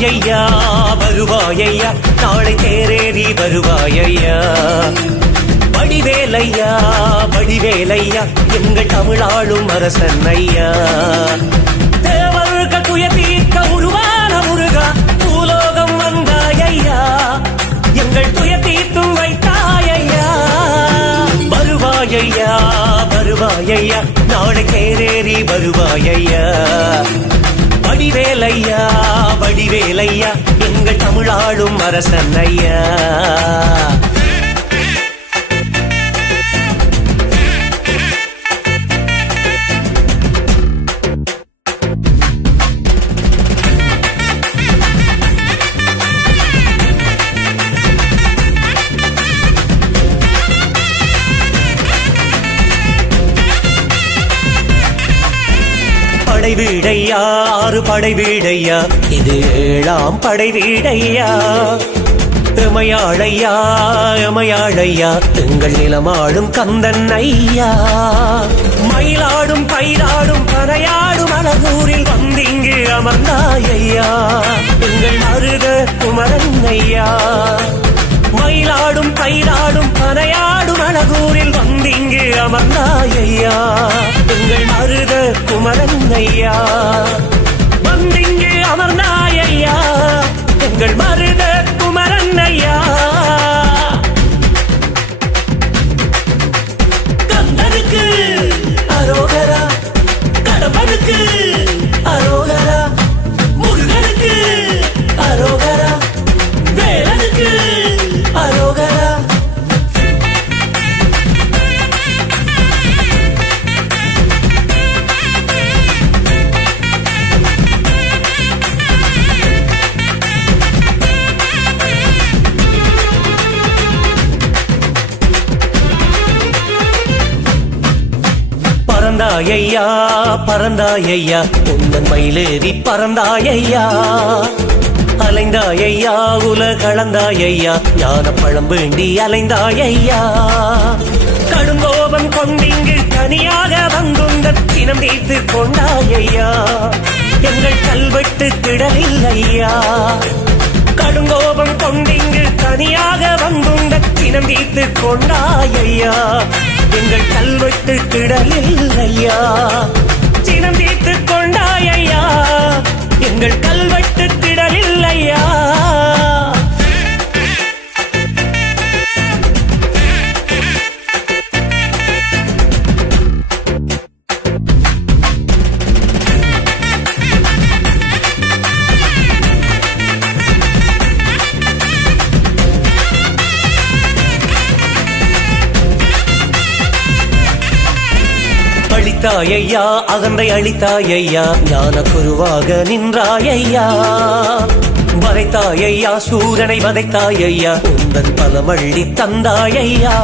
வருவாயையா வருவாயையா நாளை தேரேறி வருவாயையா வடிவேலையா வடிவேலையா எங்கள் தமிழாளும் அரசன் ஐயா தேவர்கள் துய தீர்க்க உருவான முருகா பூலோகம் வந்தாயையா எங்கள் துய தீர்த்தும் வைத்தாயையா வருவாயையா வருவாயையா நாளை தேரேறி வருவாயையா வடிவேலையா வடிவேலையா எங்கள் தமிழாளும் அரசன் ஐயா படை வீடையா ஆறு படை வீடையா இது 7ஆம் படை வீடையா எமையாளையா எமையாளையா எங்கள் நிலமாடும் கந்தன் ஐயா மயிலாடும் பயிராடும் பனையாடும் அழகூரில் வந்திங்கு அமர்ந்தாயையா எங்கள் மருத குமரன் ஐயா மயிலாடும் பயிராடும் பனையாடும் அழகூரில் வந்திங்கு அமர்ந்தாயையா எங்கள் மருத குமரன் ஐயா வந்திங்கு அமர்ந்தாயையா எங்கள் மருத குமரன் ஐயா கந்தனுக்கு அரோகரா கடம்பனுக்கு அரோகரா முருகனுக்கு அரோகரா வேலனுக்கு அரோகரா பறந்தாயையா பறந்தாயையா உந்தன் மயிலேறி பறந்தாயையா அலைந்தாயையா உலகளந்தாயையா ஞான பழம் வேண்டி அலைந்தாயையா கடுங்கோபம் கொண்டிங்கு தனியாக வந்துந்த சினம் தீர்த்து கொண்டாயையா எங்கள் கல்வெட்டு திடலில் ஐயா கடுங்கோபம் கொண்டிங்கு தனியாக வந்துந்த சினம் தீர்த்து கொண்டாயையா எங்கள் கல்வெட்டு திடலில் ஐயா சினம் தீர்த்து கொண்டாயையா எங்கள் கல்வெட்டு திடலில் ஐயா அழித்தாயையா அகந்தை அழித்தாயையா ஞான குருவாக நின்றாயையா வதைத்தாயையா சூரனை வதைத்தாயையா உந்தன் பலமள்ளி தந்தாயையா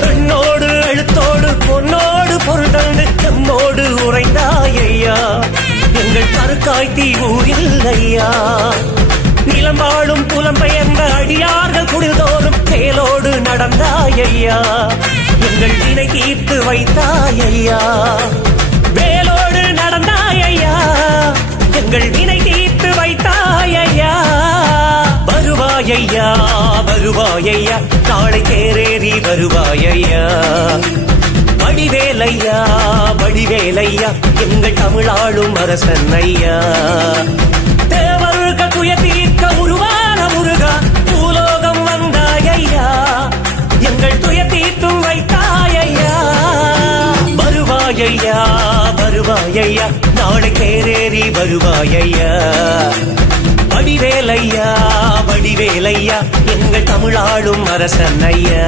பெண்ணோடு எழுத்தோடு பொன்னோடு பொருள் தந்து எம்மோடு உறைந்தாயையா எங்கள் கருக்காய்த்தி ஊரில் ஐயா நிலம் வாழும் புலம்பெயர்ந்த அடியார்கள் குடில்தோறும் செயலோடு நடந்தாயையா எங்கள் வினை தீர்த்து வைத்தாயையா வேலோடு நடந்தாயையா எங்கள் வினை தீர்த்து வைத்தாயையா வருவாயையா வருவாயையா நாளை தேரேறி வருவாயையா வடிவேலையா வடிவேலையா எங்கள் தமிழாளும் அரசன் ஐயா தேவர்கள் துய தீர்க்க உருவான முருகா பூலோகம் வந்தாயையா எங்கள் துய தீர்த்தும் வைத்தாயையா வருவாயையா வருவாயையா நாளை தேரேறி வருவாயையா வடிவேலையா வடிவேலையா எங்கள் தமிழாளும் அரசன் ஐயா